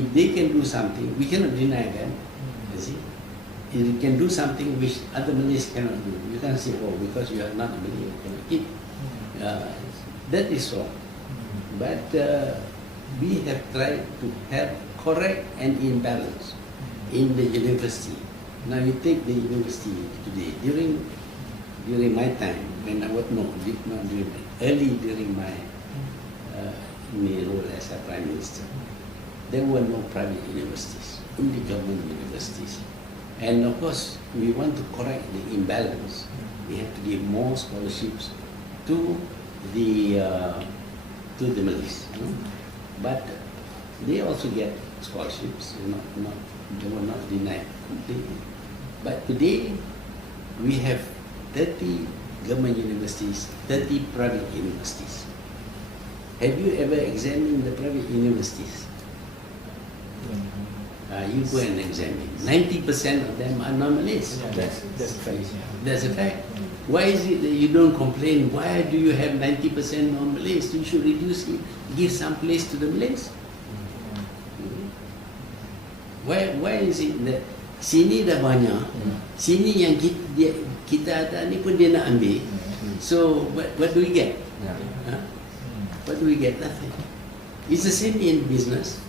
if they can do something, we cannot deny them. You see, you can do something which other Malays cannot do. You can't say, oh, because you are not a Malay, you cannot eat. That is wrong. But we have tried to have correct and imbalance in the university. Now you take the university today. During my time, when I was early during my role as a Prime Minister, there were no private universities, only government universities. And of course, we want to correct the imbalance. We have to give more scholarships to the Malays. But they also get scholarships, they were not denied completely. But today, we have 30 government universities, 30 private universities. Have you ever examined the private universities? You go and examine. 90% of them are non-Malays. That's a fact. That's a fact. Why is it that you don't complain? Why do you have 90% non-Malays? You should reduce it, give some place to the Malays. Why is it that sini dah banyak, sini yang kita ada ni pun dia nak ambil. So what do we get? What do we get? Nothing. It's the same in business.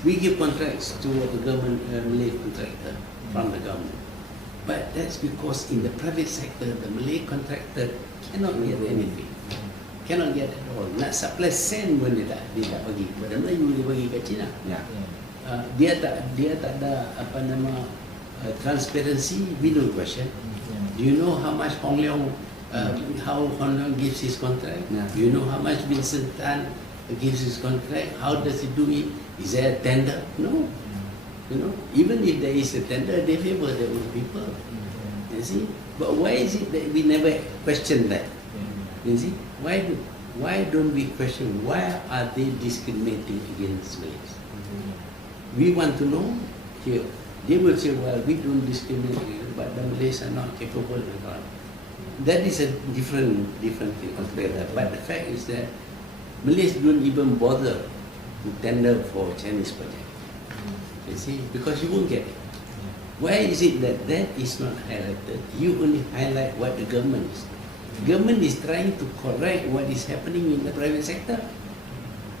We give contracts to the government, Malay contractor from the government. But that's because in the private sector, the Malay contractor cannot get anything. Cannot get at all. Nak supply sen pun dia tak bagi. Padahal Melayu dia bagi kat China. Dia tak ada transparency. We don't question. Do you know how much Hong Leong, how Hong Leong gives his contract? Do you know how much Vincent Tan gives his contract? How does he do it? Is there a tender? No. Even if there is a tender, they favor their own people. You see? But why is it that we never question that? You see? Why don't we question why are they discriminating against Malays? We want to know here. They will say, well, we don't discriminate, but the Malays are not capable of that. That is a different thing altogether. But the fact is that Malays don't even bother to tender for Chinese project. You see, because you won't get it. Why is it that is not highlighted? You only highlight what the government is. Government is trying to correct what is happening in the private sector.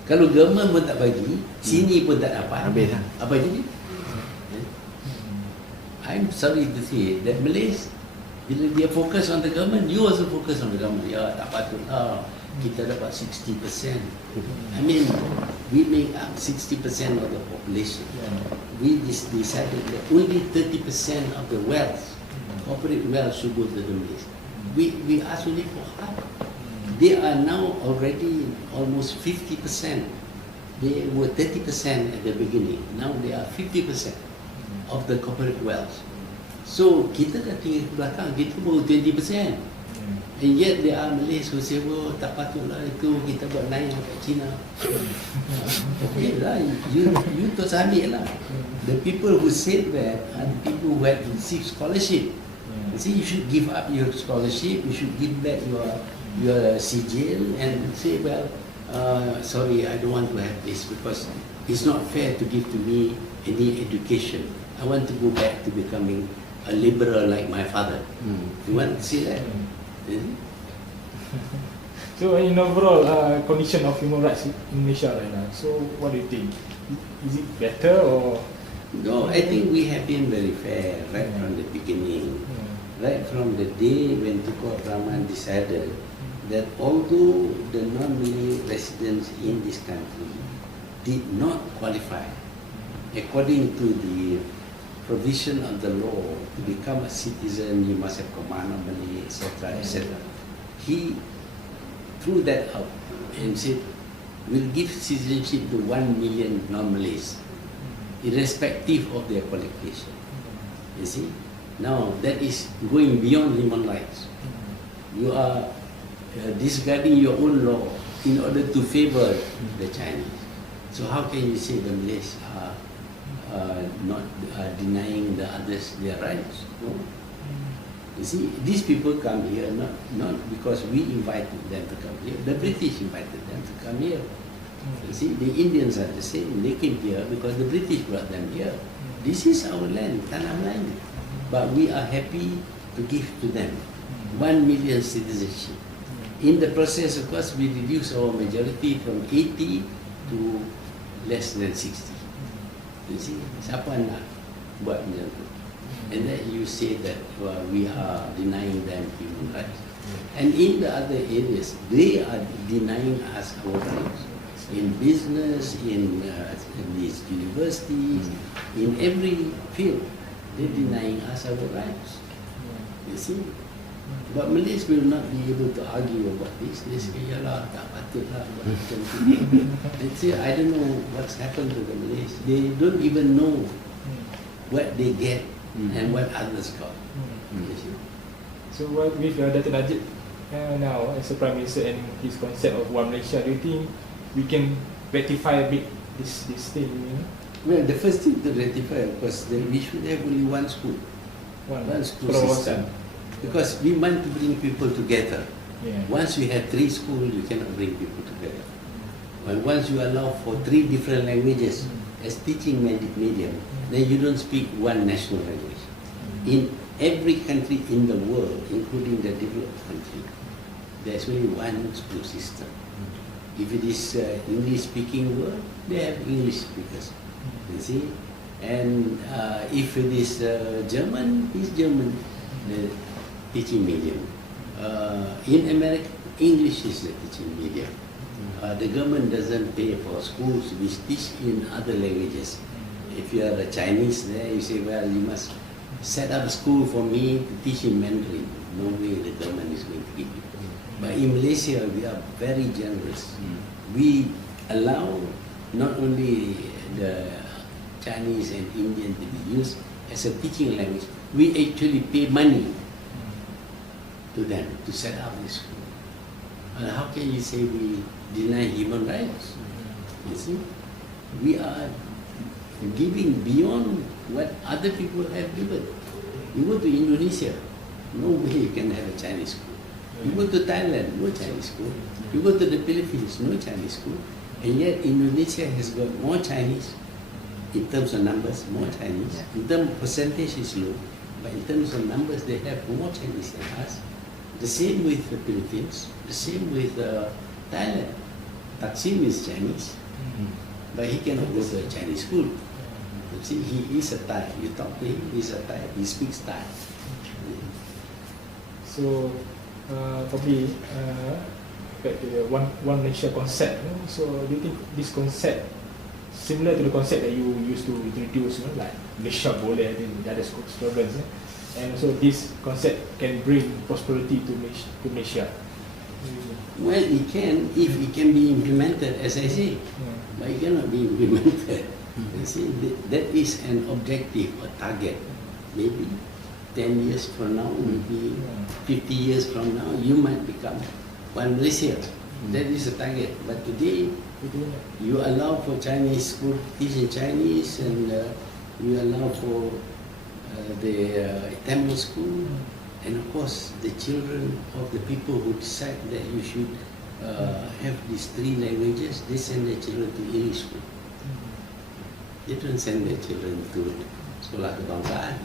Kalau government pun tak bagi, sini pun tak dapat, apa jadi? I'm sorry to say that Malays, bila dia focus on the government, you also focus on the government. Ya, tak patut lah. Kita dapat 60%. I mean, we make up 60% of the population. We decided that only 30% of the wealth, corporate wealth, should go to the Malays. We asked only for half. They are now already almost 50%. They were 30% at the beginning. Now they are 50% of the corporate wealth. So kita dah tinggal ke belakang, kita baru 20%. And yet there are Malays who say, oh, tak patutlah itu kita buat lain kat China. Okay lah, you terus ambil lah. The people who said that are the people who had received scholarship. You see, you should give up your scholarship, you should give back your sijil and say, well, sorry, I don't want to have this because it's not fair to give to me any education. I want to go back to becoming a liberal like my father. You want to see that? So in overall condition of human rights in Indonesia right now, so what do you think? Is it better or? No, I think we have been very fair right from the beginning. Right from the day when Tunku Abdul Rahman decided that although the non-Malay residents in this country did not qualify according to the provision of the law to become a citizen, you must have command of Malay, etc., etc. He threw that out and said, we'll give citizenship to 1 million non-Malays, irrespective of their qualification. You see? Now, that is going beyond human rights. You are disregarding your own law in order to favor the Chinese. So how can you say the Malays are not denying the others their rights? No. You see, these people come here not because we invited them to come here. The British invited them to come here. You see, the Indians are the same. They came here because the British brought them here. This is our land, Tanah Melayu. But we are happy to give to them 1 million citizenship. In the process, of course, we reduce our majority from 80 to less than 60. You see, siapa nak buat macam tu? And then you say that we are denying them human rights. And in the other areas, they are denying us our rights. In business, in these universities, in every field, they're denying us our rights. You see? But Malays will not be able to argue about this. They say, yalah, tak patutlah buat macam tu. They say, I don't know what's happened to the Malays. They don't even know what they get and what others got. You see? So what with Dato' Najib now as a Prime Minister and his concept of One Malaysia, do you think we can rectify a bit this thing? You know? Well, the first thing to rectify, of course, that we should have only one school. One school system. Because we want to bring people together. Yeah. Once you have 3 schools, you cannot bring people together. But once you allow for 3 different languages as teaching medium, then you don't speak one national language. In every country in the world, including the developed country, there's only one school system. If it is English-speaking world, they have English speakers. You see, and if it is German, it's German, the teaching medium. In America, English is the teaching medium. The government doesn't pay for schools which teach in other languages. If you are a Chinese there, you say, well, you must set up a school for me to teach in Mandarin. No way the government is going to give you. But in Malaysia, we are very generous. We allow not only the Chinese and Indian to be used as a teaching language, we actually pay money to them to set up this school. How can you say we deny human rights? You see, we are giving beyond what other people have given. You go to Indonesia, no way you can have a Chinese school. You go to Thailand, no Chinese school. You go to the Philippines, no Chinese school. And yet Indonesia has got more Chinese in terms of numbers, more Chinese. In terms of percentage is low, but in terms of numbers they have more Chinese than us. The same with the Philippines, the same with Thailand. Taksim is Chinese, but he cannot go to a Chinese school. You see, he is a Thai. You talk to him, he's a Thai. He speaks Thai. So probably back to the one Malaysia concept. You know? So do you think this concept similar to the concept that you used to introduce, you know, like Malaysia boleh, I think the other slogans, and also this concept can bring prosperity to Malaysia? Well, it can if it can be implemented, as I say, but it cannot be implemented. You see, that is an objective, a target. Maybe 10 years from now, maybe 50 years from now, you might become one Malaysia. That is a target. But today, you allow for Chinese school to teach in Chinese, and you allow for the Tamil school, and of course the children of the people who decide that you should have these 3 languages, they send their children to English school. They don't send their children to sekolah kebangsaan.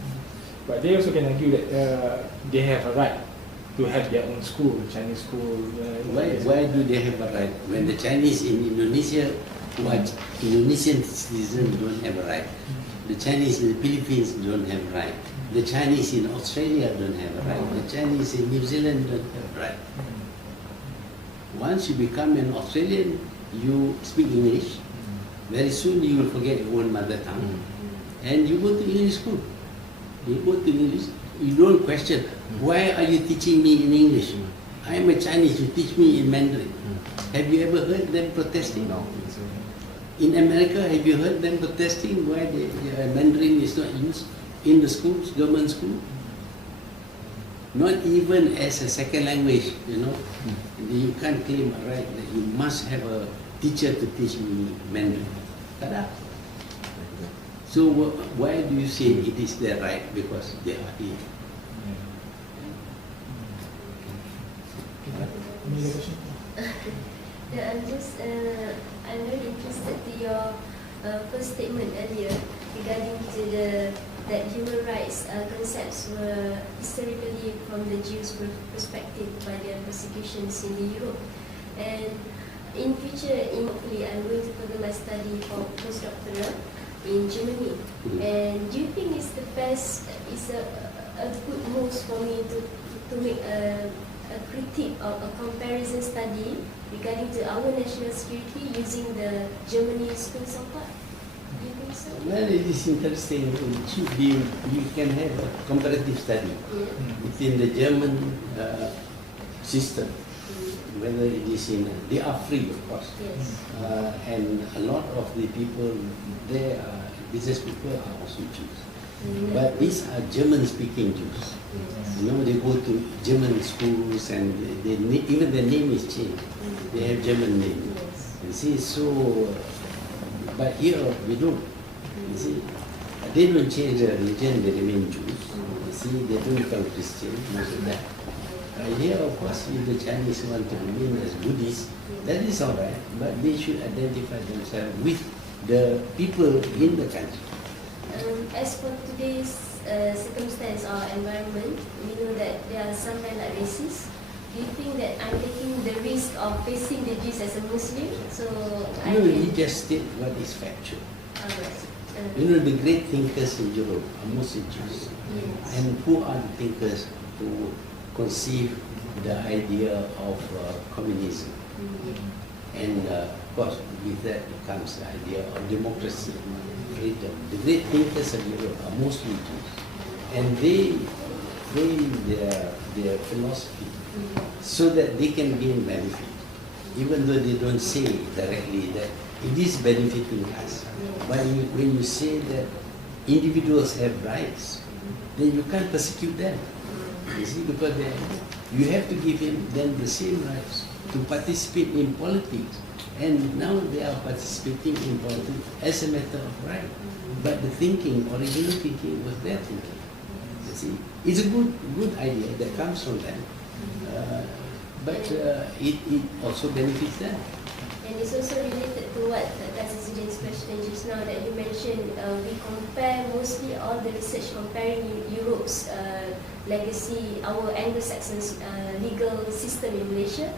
But they also can argue that they have a right to have their own school, Chinese school. Why do they have a right? When the Chinese in Indonesia, who are Indonesian citizens, don't have a right. The Chinese in the Philippines don't have a right. The Chinese in Australia don't have a right. The Chinese in New Zealand don't have a right. Once you become an Australian, you speak English. Very soon you will forget your own mother tongue. And you go to English school. You go to English, you don't question, why are you teaching me in English? I am a Chinese, you teach me in Mandarin. Have you ever heard them protesting? No. In America, have you heard them protesting why Mandarin is not used in the schools, government school? Not even as a second language, you know. You can't claim a right that you must have a teacher to teach me Mandarin. Tada. So why do you say it is their right? Because they are here. Any other question? Yeah, I'm first statement earlier regarding to that human rights concepts were historically from the Jews' perspective by their persecutions in the Europe. And in future, hopefully, I'm going to further my study for postdoctoral in Germany. And do you think it's the best, it's a good move for me to make a critique or a comparison study regarding to our national security using the Germany schools of thought? Do you think so? Well, it is interesting. It should be, you can have a comparative study within the German system, whether it is in, they are free, of course. Yes. And a lot of the people there, business people are also Jews. But these are German-speaking Jews. You know, they go to German schools and even their name is changed. They have German name. You see, so, but here we don't. You see, they don't change their religion, they remain Jews. You see, they don't become Christian, most of that. Here, of course, if the Chinese want to remain as Buddhists, that is all right, but they should identify themselves with the people in the country. As for today's circumstance or environment, we know that there are some kind of racists. Do you think that I'm taking the risk of facing the Jews as a Muslim? So I No, can... you just state what is factual. Alright. You know, the great thinkers in Europe are mostly Jews. Yes. And who are the thinkers who conceive the idea of communism? And of course, with that comes the idea of democracy, freedom. The great thinkers of Europe are mostly Jews. And they frame their philosophy so that they can gain benefit, even though they don't say directly that it is benefiting us. But when you say that individuals have rights, then you can't persecute them. You see, because you have to give them the same rights to participate in politics. And now they are participating in politics as a matter of right. But the thinking, original thinking, was their thinking. You see, it's a good idea that comes from them. But it also benefits them. And it's also related to what President's question just now that you mentioned. We compare mostly all the research comparing Europe's legacy, our Anglo-Saxon legal system in Malaysia.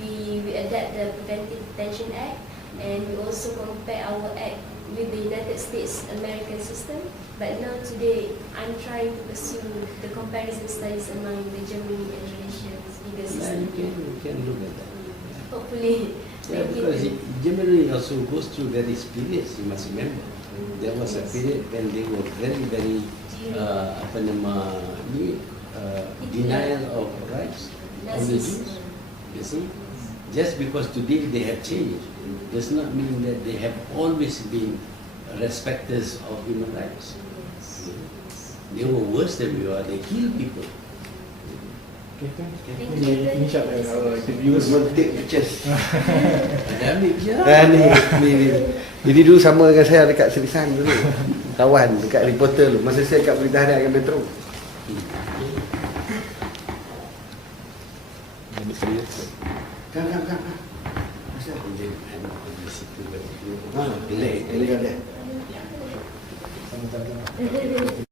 We adapt the Preventive Detention Act, and we also compare our act with the United States American system. But now today, I'm trying to pursue the comparison studies among the Germany and Malaysia's legal system. You can look at that. Hopefully. Yeah, because Germany also goes through various periods, you must remember. There was a period when they were very denial of rights of the Jews. You see? Just because today they have changed does not mean that they have always been respecters of human rights. They were worse than we are. They kill people. Okay, Thank we you. finish up our interviews. Take pictures. Ada ambil je. Ni. Jadi dulu sama dengan saya dekat Serisan dulu. Kawan dekat reporter dulu. Masa saya kat Berita Harian Metro. Kan. Masa Di situ. gelek dia. Sama-sama.